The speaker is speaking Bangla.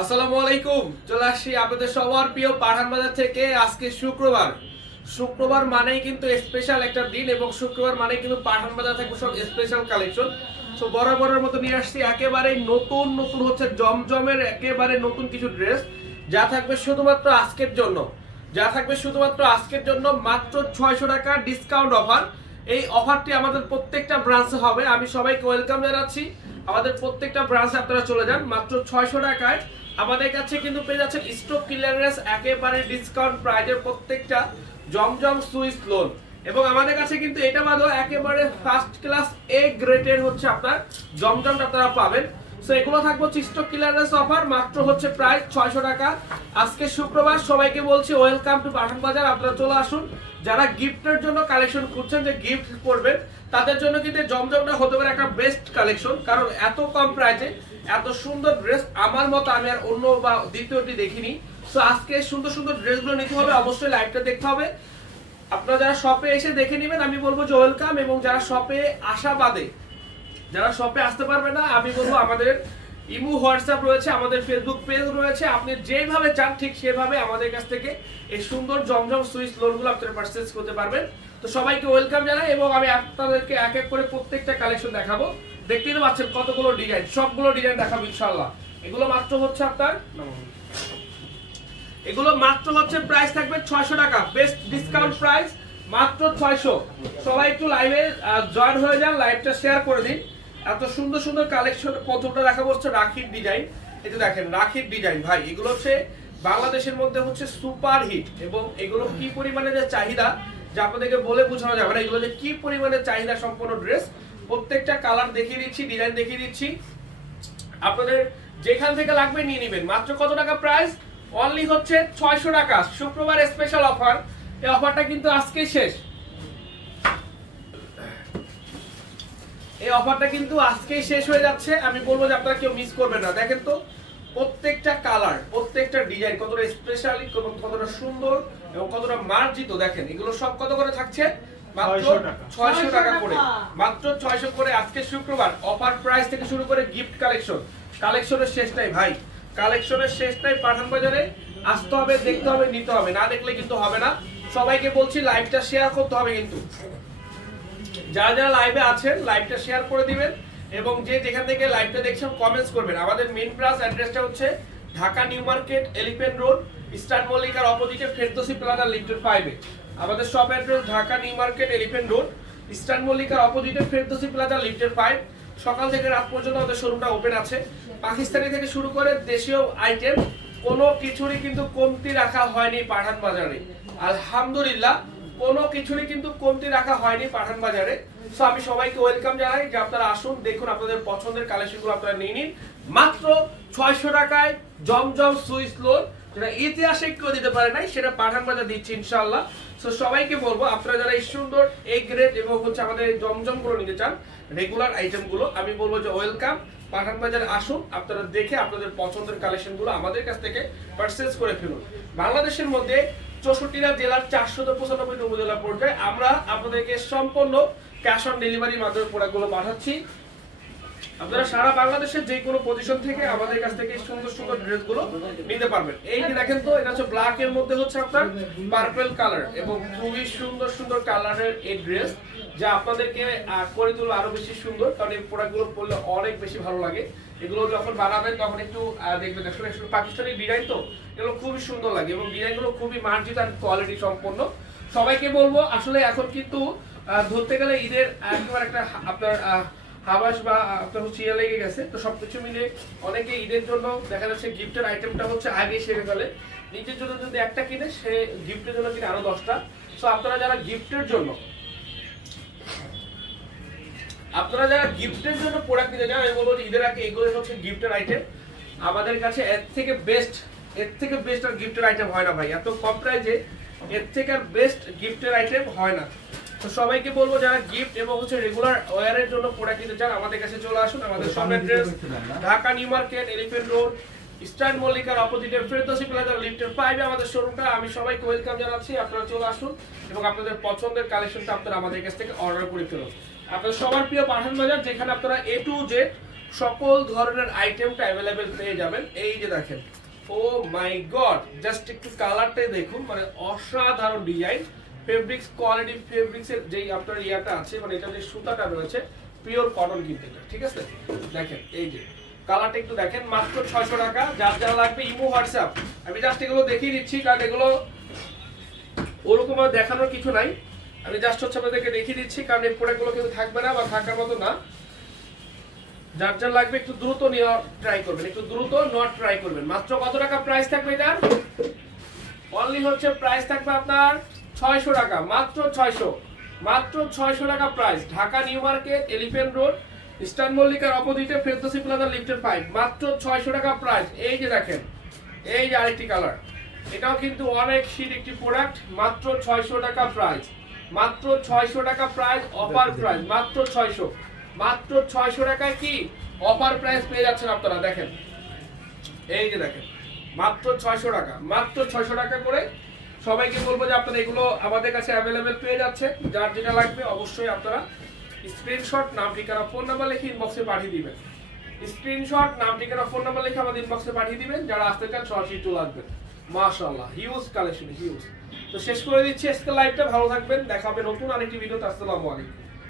আসসালামু আলাইকুম, চলে আসছি আপনাদের সবার প্রিয় পাঠান বাজার থেকে আজকে শুক্রবার। শুক্রবার মানেই কিন্তু স্পেশাল একটা দিন এবং শুক্রবার মানেই কিন্তু পাঠান বাজার থাকবে সব স্পেশাল কালেকশন তো বরাবরের মতো নিয়ে আসছি, একেবারে নতুন নতুন হচ্ছে জমজমের একেবারে নতুন কিছু ড্রেস যা থাকবে শুধুমাত্র আজকের জন্য। যা থাকবে শুধুমাত্র আজকের জন্য, মাত্র ছয়শো টাকা ডিসকাউন্ট অফার এই অফারটি আমাদের প্রত্যেকটা ব্রাঞ্চে হবে। আমি সবাইকে ওয়েলকাম জানাচ্ছি। আমাদের প্রত্যেকটা ব্রাঞ্চে আপনারা চলে যান। মাত্র ছয়শো টাকায় আমাদের কাছে কিন্তু পেয়ে যাচ্ছেন স্টক ক্লিয়ারেন্স একেবারে ডিসকাউন্ট প্রাইজের প্রত্যেকটা জমজম সুইস লোন এবং আমাদের কাছে কিন্তু এটা বাদেও একেবারে ফার্স্ট ক্লাস এ গ্রেডের হচ্ছে আপনার জমজমটা আপনারা পাবেন। সো এগুলো থাকবে স্টক ক্লিয়ারেন্স অফার মাত্র হচ্ছে প্রায় ছয়শো টাকা। আজকে শুক্রবার সবাইকে বলছি ওয়েলকাম টু পাঠান বাজার, আপনারা চলে আসুন। যারা গিফটের জন্য কালেকশন করছেন যে গিফট করবেন, তাদের জন্য কিন্তু জমজমটা হতে পারে একটা বেস্ট কালেকশন কারণ এত কম প্রাইসে এত সুন্দর ড্রেস আমার মতো আমি আর অন্য বা দ্বিতীয়টি দেখিনি। সো আজকে সুন্দর সুন্দর ড্রেসগুলো নিতে হবে, অবশ্যই লাইভটা দেখতে হবে। আপনারা যারা শপে এসে দেখে নেবেন, আমি বলব যে ওয়েলকাম এবং যারা শপে আসা বাদে, যারা শপে আসতে পারবে না, আমি বলব আমাদের ইমু, হোয়াটসঅ্যাপ রয়েছে, আমাদের ফেসবুক পেজ রয়েছে। আপনি যেভাবে চান ঠিক সেভাবে আমাদের কাছ থেকে এই সুন্দর জমজম সুইচ লোনগুলো আপনারা পারচেজ করতে পারবেন। তো সবাইকে ওয়েলকাম জানাই এবং আমি আপনাদেরকে এক এক করে প্রত্যেকটা কালেকশন দেখাবো। দেখতেই তো পাচ্ছেন কতগুলো ডিজাইন সবগুলো ডিজাইন দেখাবো ইনশাল্লাহ এগুলো মাত্র হচ্ছে আপনার, এগুলো মাত্র হচ্ছে প্রাইস থাকবে ছয়শো টাকা বেস্ট ডিসকাউন্ট প্রাইস মাত্র ছয়শো। সবাই একটু লাইভে জয়েন হয়ে যান লাইভটা শেয়ার করে দিন। এত সুন্দর সুন্দর কালেকশন প্রথমটা দেখা হচ্ছে রাখির ডিজাইন এটা দেখেন, রাখির ডিজাইন ভাই, এগুলো হচ্ছে বাংলাদেশের মধ্যে হচ্ছে সুপার হিট এবং এগুলো কি পরিমাণে যে চাহিদা, যা আপনাদেরকে বলে বোঝানো যাবে না, এগুলো যে কি পরিমাণে চাহিদা সম্পন্ন ড্রেস প্রত্যেকটা কালার দেখিয়ে দিচ্ছি ডিজাইন দেখিয়ে দিচ্ছি। আপনাদের যেখান থেকে লাগবে নিয়ে নেবেন। মাত্র কত টাকা প্রাইস অনলি হচ্ছে ছয়শো টাকা। শুক্রবার স্পেশাল অফার এই অফারটা কিন্তু আজকেই শেষ। এই অফারটা কিন্তু আজকেই শেষ হয়ে যাচ্ছে। আমি বলব যে আপনারা কেউ মিস করবেন না। দেখেন তো, প্রত্যেকটা কালার প্রত্যেকটা ডিজাইন কতটা স্পেশালি কতটা সুন্দর এবং কতটা মার্জিত। দেখেন, এগুলো সব কত করে থাকছে? মাত্র 600 টাকা। ছয়শো টাকা করে। মাত্র ছয়শো করে আজকে শুক্রবার। অফার প্রাইস থেকে শুরু করে গিফট কালেকশন কালেকশনের শেষ নাই ভাই। কালেকশনের শেষ নাই পাঠান বাজারে আসতে হবে দেখতে হবে নিতে হবে। না দেখলে কিন্তু হবে না। সবাইকে বলছি লাইভটা শেয়ার করতে হবে কিন্তু। যারা যারা লাইভে আছেন লাইভটা শেয়ার করে দিবেন এবং যে যেখান থেকে লাইভটা দেখছেন কমেন্টস করবেন। আমাদের মেইন ব্রাঞ্চ অ্যাড্রেসটা হচ্ছে Dhaka new market elephant road eastern মল্লিকার অপোজিটে ফেরদোসি প্লাজা লিফটের ফাইভে আমাদের shop address Dhaka new market elephant road eastern মল্লিকার অপোজিটে ফেরদোসি প্লাজা লিফটের ফাইভ সকাল থেকে রাত পর্যন্ত আমাদের শোরুমটা ওপেন আছে। পাকিস্তানি থেকে শুরু করে দেশীয় আইটেম কোনো কিছুরই কিন্তু কমতি রাখা হয়নি পাঠান বাজারে। আলহামদুলিল্লাহ, কোনো কিছুরই কিন্তু কমতি রাখা হয়নি পাঠান বাজারে। সো আমি সবাইকে ওয়েলকাম জানাই। যে আপনারা আসুন, দেখুন আপনাদের পছন্দের কালেকশনগুলো আপনারা নিয়ে নিন। মাত্র ছয়শো টাকায় জমজম সুইস লোন যেটা ইতিহাসে কেউ দিতে পারে নাই, সেটা পাঠান বাজার দিচ্ছি ইনশাল্লাহ সো সবাইকে বলব, আপনারা যারা এই সুন্দর এ গ্রেড এবং হচ্ছে আমাদের এই জমজমগুলো নিতে চান রেগুলার আইটেমগুলো আমি বলব যে ওয়েলকাম পাঠান বাজারে আসুন, আপনারা দেখে আপনাদের পছন্দের কালেকশনগুলো আমাদের কাছ থেকে পারচেজ করে ফেলুন। বাংলাদেশের মধ্যে চৌষট্টিটা জেলার চারশো পঁচানব্বই উপজেলা পর্যায়ে আমরা আপনাদেরকে সম্পূর্ণ ক্যাশ অন ডেলিভারির মাধ্যমে প্রোডাক্টগুলো পাঠাচ্ছি। আপনারা সারা বাংলাদেশের যে কোনো পজিশন থেকে আমাদের কাছ থেকে সুন্দর সুন্দর ড্রেসগুলো নিতে পারবেন। এই যে দেখেন তো, এটা হচ্ছে ব্ল্যাক এর মধ্যে হচ্ছে আপনার পার্পল কালার এবং খুবই সুন্দর সুন্দর কালারের এই ড্রেস যা আপনাদেরকে করে তুলবে আরও বেশি সুন্দর, কারণ এই পরলে অনেক বেশি ভালো লাগে। এগুলো যখন বানাবেন তখন একটু দেখবেন পাকিস্তানি ডিজাইন তো, এগুলো খুবই সুন্দর লাগে এবং ডিজাইনগুলো খুবই মার্জিত আর কোয়ালিটি সম্পন্ন। সবাইকে বলব, আসলে এখন কিন্তু ধরতে গেলে ঈদের একেবারে একটা, আপনার হাবাস বা আপনার হচ্ছে ইয়ে লেগে গেছে। তো সবকিছু মিলে অনেকে ঈদের জন্য দেখা যাচ্ছে গিফটের আইটেমটা হচ্ছে আগে সেরে ফেলে। নিজের জন্য যদি একটা কিনে, সে গিফটের জন্য কিনে আরও দশটা। সো আপনারা যারা গিফটের জন্য, আপনারা যারা গিফটের জন্য প্রোডাক্ট নিতে চান, আমি বলব যে ঈদের আগে এগুলো হচ্ছে গিফটের আইটেম আমাদের কাছে এর থেকে বেস্ট এর থেকে বেস্ট আর গিফটের আইটেম হয় না ভাই। এত কম প্রাইজে এর থেকে আর বেস্ট গিফটের আইটেম হয় না। তো সবাইকে বলব যারা গিফট এবং হচ্ছে রেগুলার ওয়ারের জন্য প্রোডাক্ট নিতে চান আমাদের কাছে চলে আসুন। আমাদের সব address Dhaka new market elephant road eastern মল্লিকার অপোজিটে ফেরদোসি প্লাজা লিফটের ফাইভে আমাদের শোরুমটা আমি সবাইকে ওয়েলকাম জানাচ্ছি আপনারা চলে আসুন এবং আপনাদের পছন্দের কালেকশনটা আপনারা আমাদের কাছ থেকে অর্ডার করে ফেলুন। আপনাদের সবার প্রিয় পাঠান বাজার যেখানে আপনারা এ টু জেড সকল ধরনের আইটেমটা অ্যাভেলেবেল পেয়ে যাবেন। এই যে দেখেন ও মাই গড জাস্ট একটু কালারটাই দেখুন মানে অসাধারণ ডিজাইন ফেব্রিক্স কোয়ালিটি ফেব্রিক্সের যেই আপনার ইয়াটা আছে মানে এটা যে সুতাটা রয়েছে পিওর কটন কিন্তু এটা, ঠিক আছে? দেখেন, এই যে কালারটা একটু দেখেন, মাত্র ছয়শো টাকা, যার যা লাগবে ইমো হোয়াটসঅ্যাপ। আমি জাস্ট এগুলো দেখিয়ে দিচ্ছি, কারণ এগুলো ওরকম আর দেখানোর কিছু নাই। আমি জাস্ট হচ্ছে আপনাদেরকে দেখিয়ে দিচ্ছি, কারণ এই প্রোডাক্টগুলো কিন্তু থাকবে না বা থাকার মতো না। যার যার লাগবে একটু দ্রুত নেওয়ার ট্রাই করবেন, একটু দ্রুত নট ট্রাই করবেন। মাত্র কত টাকা প্রাইস থাকবে এটার? অনলি হচ্ছে প্রাইস থাকবে আপনার ছয়শো টাকা মাত্র ছয়শো। মাত্র ছয়শো টাকা price Dhaka new market elephant road eastern মল্লিকার অপোজিটে ফেরদোসি প্লাজা লিফটের পাইপ মাত্র ছয়শো টাকা প্রাইস এই যে দেখেন এই যে আরেকটি কালার এটাও কিন্তু অনেক শীত একটি প্রোডাক্ট মাত্র ছয়শো টাকা প্রাইস মাত্র ছয়শো টাকা প্রাইস অফার প্রাইস মাত্র ছয়শো। মাত্র ছয়শো টাকায় কি? অফার প্রাইস পেয়ে যাচ্ছেন আপনারা দেখেন। এই যে দেখেন মাত্র ছয়শো টাকা। মাত্র ছয়শো টাকা করে সবাইকে বলব যে আপনারা এগুলো আমাদের কাছে অ্যাভেলেবেল পেয়ে যাচ্ছে যার যেটা লাগবে অবশ্যই আপনারা স্ক্রিনশট নাম, ঠিকানা ফোন নাম্বার লিখে ইনবক্সে পাঠিয়ে দিবেন। স্ক্রিনশট নাম, ঠিকানা ফোন নাম্বার লিখে আমাদের ইনবক্সে পাঠিয়ে দিবেন। যারা আসতে চান সরাসরি চলে আসবেন। মাশাআল্লাহ হিউজ কালেকশন হিউজ তো শেষ করে দিচ্ছি আজকে লাইভটা ভালো থাকবেন। দেখা হবে নতুন আরেকটি ভিডিওতে আসসালামু আলাইকুম।